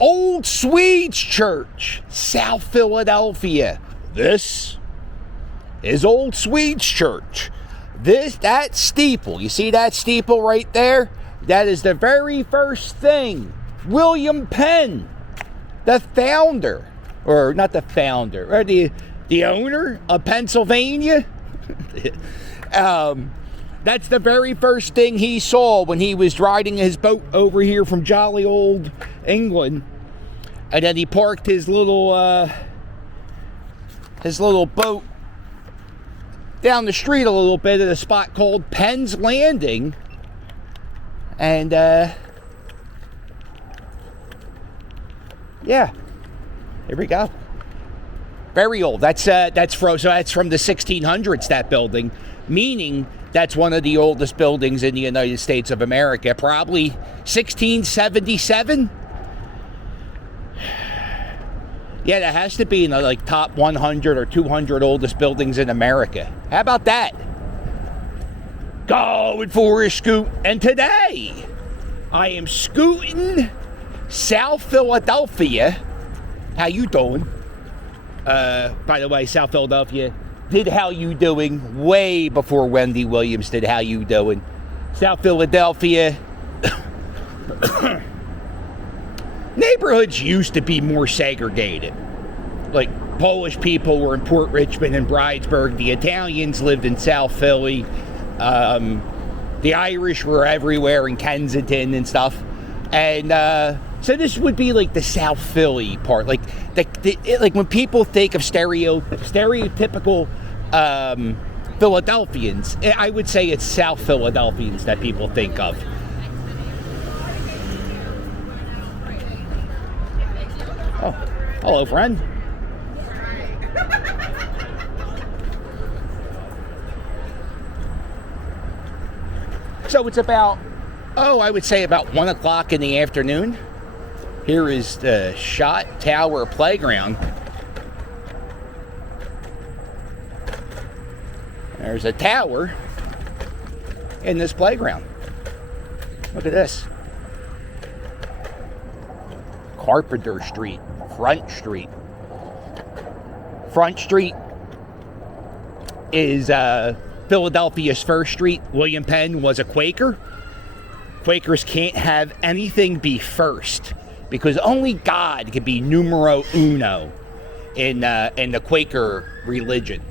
Old Swedes Church, South Philadelphia. This is Old Swedes Church. That steeple, you see that steeple right there? That is the very first thing William Penn, the founder, or not the founder, or the owner of Pennsylvania. That's the very first thing he saw when he was riding his boat over here from jolly old England. And then he parked his little boat down the street a little bit at a spot called Penn's Landing. And yeah, here we go. Very old. That's from the 1600s, that building, meaning that's one of the oldest buildings in the United States of America. Probably 1677. Yeah, that has to be in the top 100 or 200 oldest buildings in America. How about that? Going for a scoot. And today, I am scooting South Philadelphia. How you doing? By the way, South Philadelphia did How You Doing way before Wendy Williams did How You Doing. South Philadelphia. Neighborhoods used to be more segregated. Like, Polish people were in Port Richmond and Bridesburg. The Italians lived in South Philly. The Irish were everywhere in Kensington and stuff. And so this would be like the South Philly part. Like, like when people think of stereotypical Philadelphians, I would say it's South Philadelphians that people think of. Oh, hello, friend. So it's about, I would say about 1 o'clock in the afternoon. Here is the Shot Tower Playground. There's a tower in this playground. Look at this. Carpenter Street, Front Street. Front Street is Philadelphia's first street. William Penn was a Quaker. Quakers can't have anything be first because only God can be numero uno in the Quaker religion.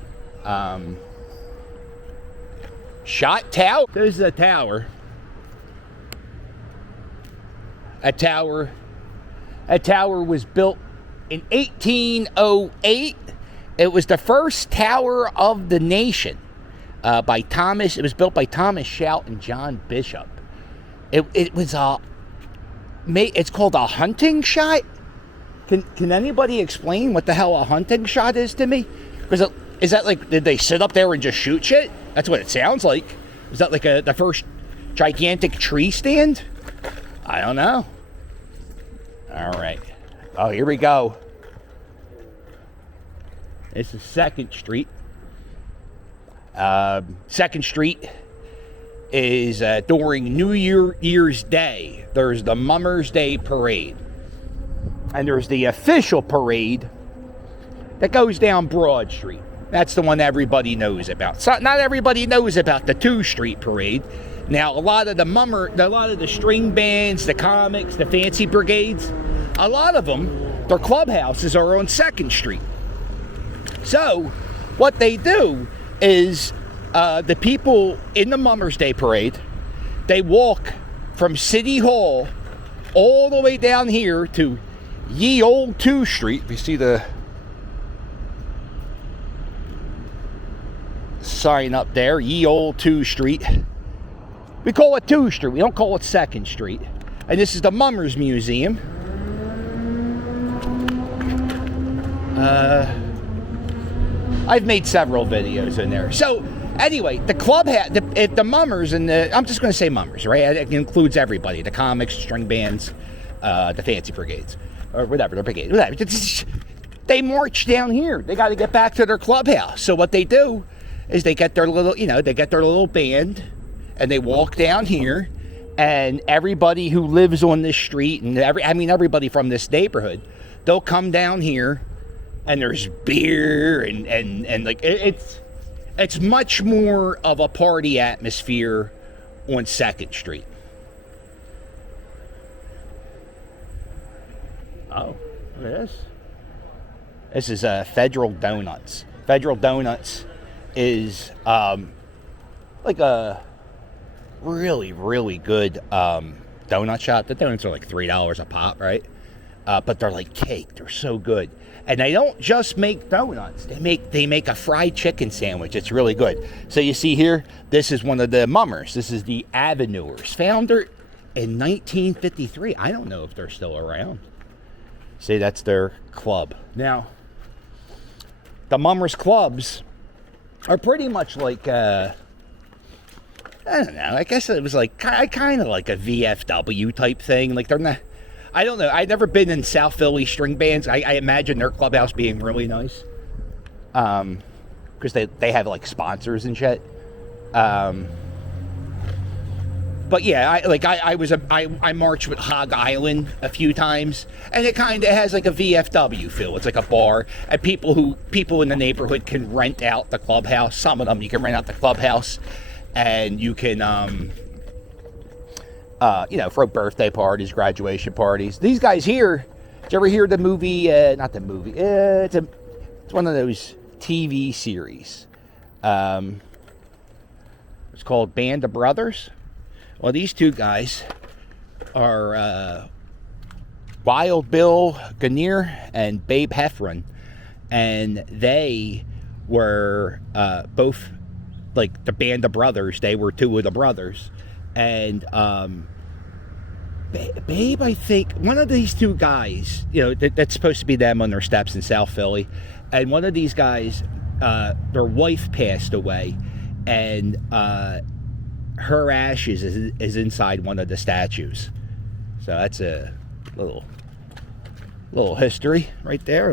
Shot Tower. There's the tower. A tower was built in 1808. It was the first tower of the nation by Thomas. It was built by Thomas Shout and John Bishop. It was it's called a hunting shot. Can anybody explain what the hell a hunting shot is to me? Because is that like, did they sit up there and just shoot shit? That's what it sounds like. Is that like the first gigantic tree stand? I don't know. All right. Oh, here we go. This is 2nd Street. 2nd Street is during New Year's Day. There's the Mummers Day Parade. And there's the official parade that goes down Broad Street. That's the one everybody knows about. So not everybody knows about the 2 Street Parade. Now, a lot of the string bands, the comics, the fancy brigades, a lot of them, their clubhouses are on 2nd Street. So, what they do is the people in the Mummers Day Parade, they walk from City Hall all the way down here to Ye Old 2 Street. You see the sign up there, Ye Old 2 Street. We call it 2 Street. We don't call it 2nd Street. And this is the Mummers Museum. I've made several videos in there. So anyway, the club the Mummers and I'm just going to say Mummers, right? It includes everybody: the comics, string bands, the fancy brigades, or whatever, the brigade, whatever. They march down here. They got to get back to their clubhouse. So what they do is they get their little, they get their little band, and they walk down here, And everybody who lives on this street, and everybody from this neighborhood, they'll come down here, and there's beer and like it's much more of a party atmosphere on 2nd Street. Oh, look at this. This is Federal Donuts. Federal Donuts is like a really, really good donut shop. The donuts are like $3 a pop, right? But they're like cake. They're so good. And they don't just make donuts. They make a fried chicken sandwich. It's really good. So you see here, this is one of the mummers. This is the Avenuers. Founder in 1953. I don't know if they're still around. See, that's their club. Now, the mummers clubs are pretty much like I don't know. I guess it was like kind of like a VFW type thing. Like they're not. I don't know. I've never been in South Philly string bands. I imagine their clubhouse being really nice. Because they have like sponsors and shit. But yeah, I marched with Hog Island a few times, and it kind of has like a VFW feel. It's like a bar, and people in the neighborhood can rent out the clubhouse. Some of them you can rent out the clubhouse, and you can throw birthday parties, graduation parties. These guys here, did you ever hear the movie? Not the movie. It's one of those TV series. It's called Band of Brothers. Well, these two guys are Wild Bill Guinier and Babe Heffron, and they were both like the Band of Brothers. They were two of the brothers, and Babe, I think one of these two guys, that's supposed to be them on their steps in South Philly, and one of these guys, their wife passed away, and her ashes is inside one of the statues. So that's a little history right there.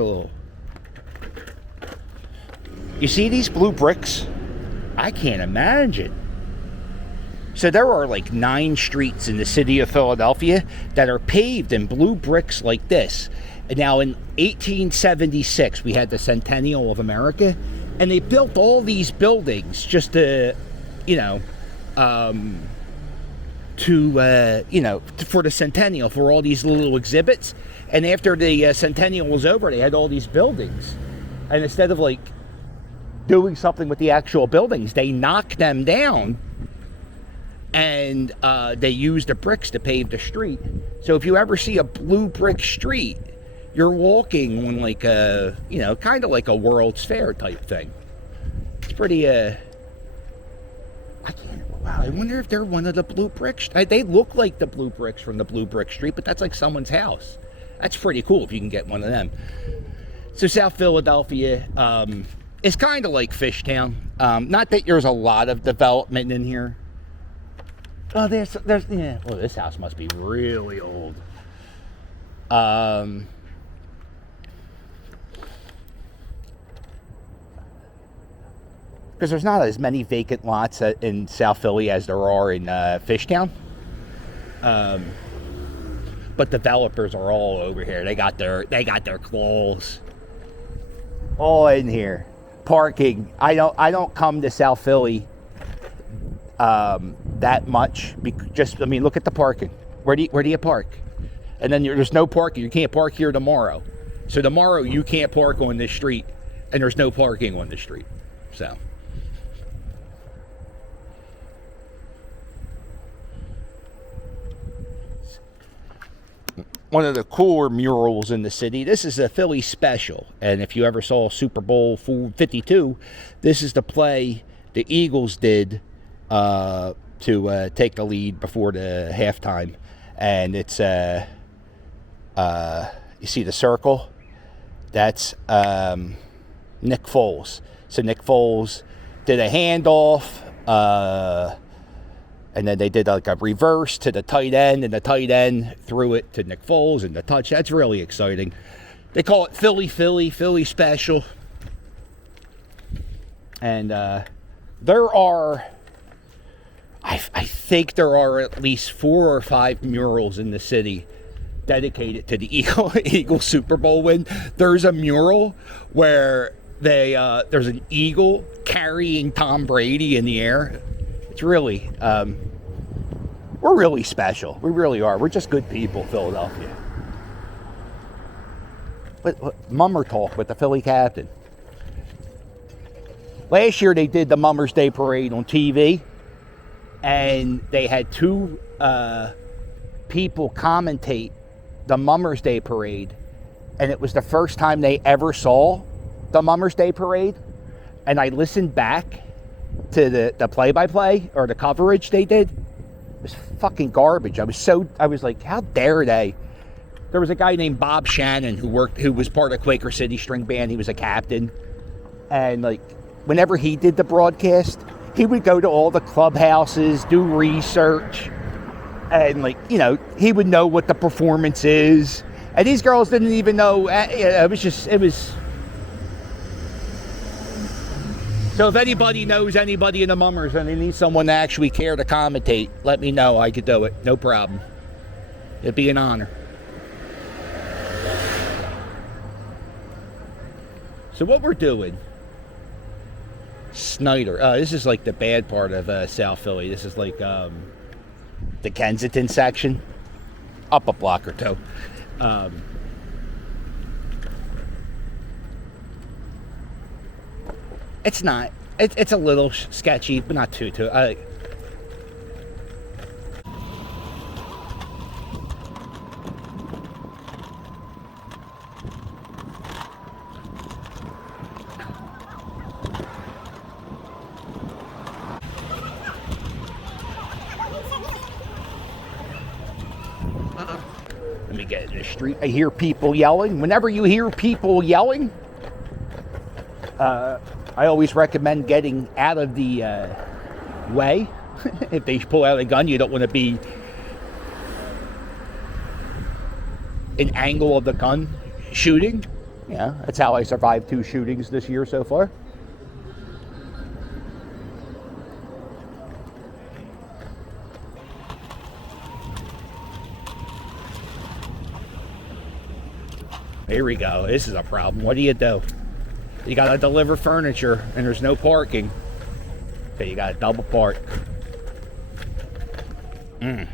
You see these blue bricks? I can't imagine. So there are like 9 streets in the city of Philadelphia that are paved in blue bricks like this. And now in 1876, we had the Centennial of America, and they built all these buildings just to, for the Centennial, for all these little exhibits. And after the Centennial was over, they had all these buildings. And instead of like doing something with the actual buildings, they knocked them down, and they used the bricks to pave the street. So if you ever see a blue brick street, you're walking on like a, kind of like a World's Fair type thing. It's pretty, I wonder if they're one of the blue bricks. They look like the blue bricks from the blue brick street, but that's like someone's house. That's pretty cool if you can get one of them. So South Philadelphia is kind of like Fishtown. Not that there's a lot of development in here. Oh, there's yeah. Well, this house must be really old. Because there's not as many vacant lots in South Philly as there are in Fishtown. But developers are all over here. They got their claws all in here. Parking. I don't come to South Philly that much. Look at the parking. Where do you park? And then there's no parking. You can't park here tomorrow. So tomorrow you can't park on this street, and there's no parking on the street. So. One of the cooler murals in the city. This is a Philly special, and if you ever saw Super Bowl 52, this is the play the Eagles did to take the lead before the halftime, and it's you see the circle. That's Nick Foles. So Nick Foles did a handoff. And then they did like a reverse to the tight end, and the tight end threw it to Nick Foles and the touch. That's really exciting. They call it Philly special. And there are I think there are at least 4 or 5 murals in the city dedicated to the Eagle Super Bowl win. There's a mural where there's an eagle carrying Tom Brady in the air. It's really, we're really special. We really are. We're just good people, Philadelphia. But Mummer Talk with the Philly captain. Last year they did the Mummers Day Parade on TV, and they had 2 people commentate the Mummers Day Parade, and it was the first time they ever saw the Mummers Day Parade. And I listened back to the play-by-play or the coverage they did. It was fucking garbage. I was like, how dare they? There was a guy named Bob Shannon who was part of Quaker City String Band. He was a captain, and like whenever he did the broadcast, he would go to all the clubhouses, do research, and like, you know, he would know what the performance is. And these girls didn't even know. It was. So if anybody knows anybody in the Mummers and they need someone to actually care to commentate, let me know. I could do it. No problem. It'd be an honor. So what we're doing, Snyder. This is like the bad part of South Philly. This is like the Kensington section, up a block or 2. It's not. It's a little sketchy, but not too. Let me get in the street. I hear people yelling. Whenever you hear people yelling, I always recommend getting out of the way. If they pull out a gun, you don't want to be an angle of the gun shooting. Yeah, that's how I survived 2 shootings this year so far. Here we go. This is a problem. What do? You gotta deliver furniture and there's no parking. So you gotta double park. Come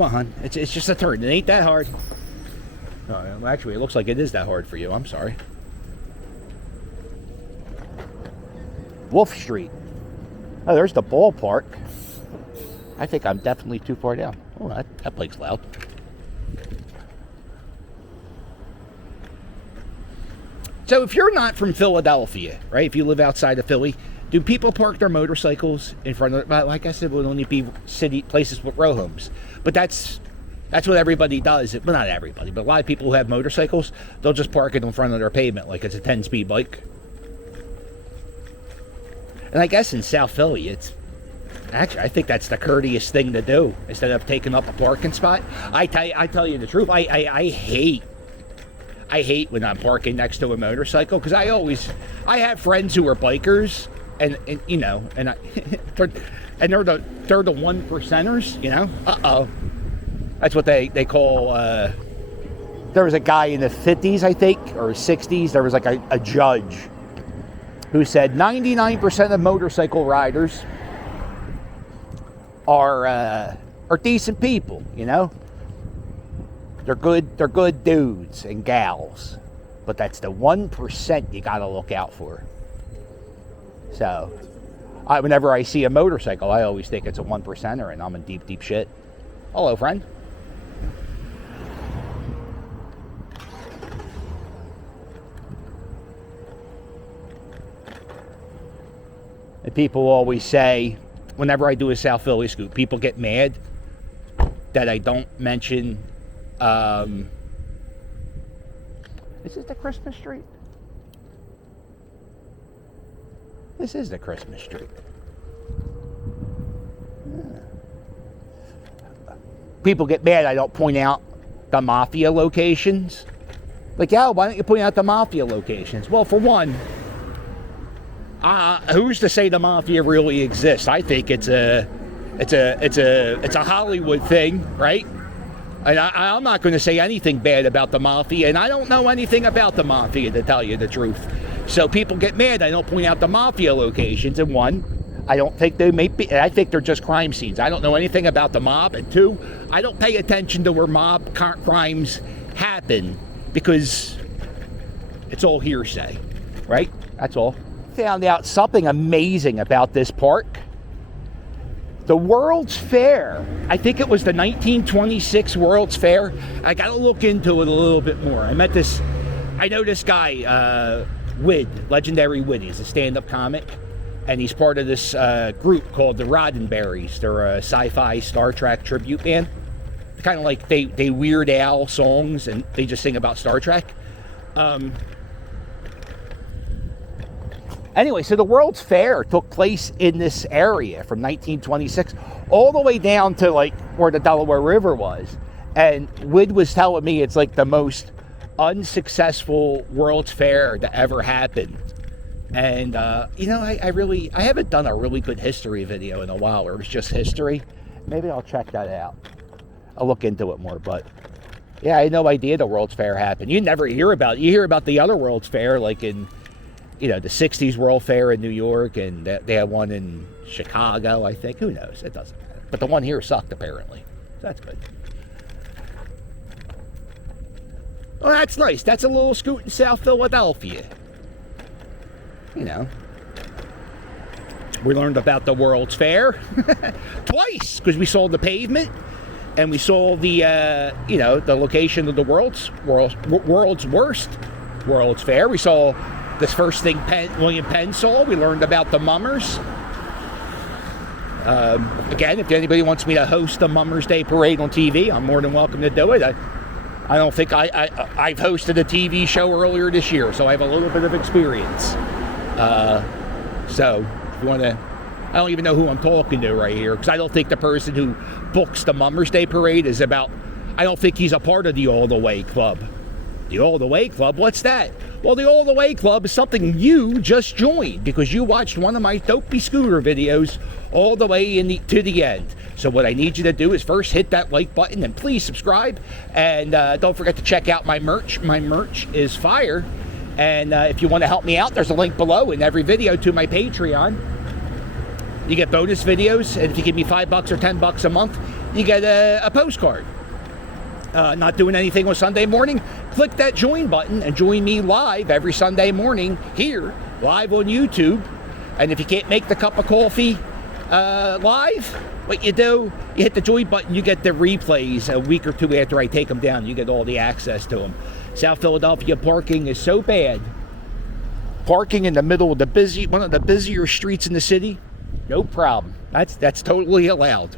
on, hon. It's just a turn. It ain't that hard. No, actually, it looks like it is that hard for you. I'm sorry. Wolf Street. Oh, there's the ballpark. I think I'm definitely too far down. Oh, that bike's loud. So if you're not from Philadelphia, right? If you live outside of Philly, do people park their motorcycles in front of? Like I said, it would only be city places with row homes. But that's what everybody does. Well, not everybody, but a lot of people who have motorcycles, they'll just park it in front of their pavement like it's a 10-speed bike. And I guess in South Philly, actually, I think that's the courteous thing to do instead of taking up a parking spot. I tell you the truth. I hate when I'm parking next to a motorcycle because I have friends who are bikers and you know, and they're the 1%ers, you know. That's what they call. There was a guy in the 50s, I think, or 60s. There was like a judge who said 99% of motorcycle riders are decent people, you know. They're good dudes and gals, but that's the 1% you gotta look out for. So, whenever I see a motorcycle, I always think it's a 1%er, and I'm in deep shit. Hello, friend. And people always say, whenever I do a South Philly scoop, people get mad that I don't mention. Is this the Christmas tree? This is the Christmas tree. Yeah. People get mad I don't point out the mafia locations. Like, yeah, why don't you point out the mafia locations? Well, for one, who's to say the mafia really exists? I think it's a Hollywood thing, right? And I'm not going to say anything bad about the mafia, and I don't know anything about the mafia, to tell you the truth. So people get mad I don't point out the mafia locations. And one, I don't think they may be. I think they're just crime scenes. I don't know anything about the mob. And two, I don't pay attention to where mob crimes happen because it's all hearsay, right? That's all. Found out something amazing about this park. The World's Fair, I think it was the 1926 World's Fair. I got to look into it a little bit more. I know this guy, Legendary Wid. He's a stand-up comic, and he's part of this group called the Roddenberries. They're a sci-fi Star Trek tribute band. Kind of like they Weird Al songs, and they just sing about Star Trek. Anyway, so the World's Fair took place in this area from 1926 all the way down to like where the Delaware River was. And Wid was telling me it's like the most unsuccessful World's Fair that ever happened. And, I haven't done a really good history video in a while where it's just history. Maybe I'll check that out. I'll look into it more, but yeah, I had no idea the World's Fair happened. You never hear about it. You hear about the other World's Fair, like in, the 60s World Fair in New York, and they had one in Chicago, I think. Who knows? It doesn't matter. But the one here sucked, apparently. So that's good. Well, that's nice. That's a little scoot in South Philadelphia. We learned about the World's Fair twice, because we saw the pavement, and we saw the, the location of the world's worst World's Fair. We saw this first thing William Penn saw. We learned about the mummers. Again, if anybody wants me to host the Mummers Day Parade on TV, I'm more than welcome to do it. I don't think I've hosted a TV show earlier this year, so I have a little bit of experience. So if you want to, I don't even know who I'm talking to right here, because I don't think the person who books the Mummers Day Parade I don't think he's a part of the All the Way Club. The All the Way Club, what's that? Well, the All the Way Club is something you just joined because you watched one of my Dopey Scooter videos all the way to the end. So what I need you to do is first hit that like button and please subscribe. And don't forget to check out my merch. My merch is fire. And if you want to help me out, there's a link below in every video to my Patreon. You get bonus videos, and if you give me $5 or $10 a month, you get a postcard. Not doing anything on Sunday morning, click that join button and join me live every Sunday morning here, live on YouTube. And if you can't make the cup of coffee live, what you do, you hit the join button, you get the replays a week or two after I take them down. You get all the access to them. South Philadelphia parking is so bad. Parking in the middle of one of the busier streets in the city, no problem. That's totally allowed.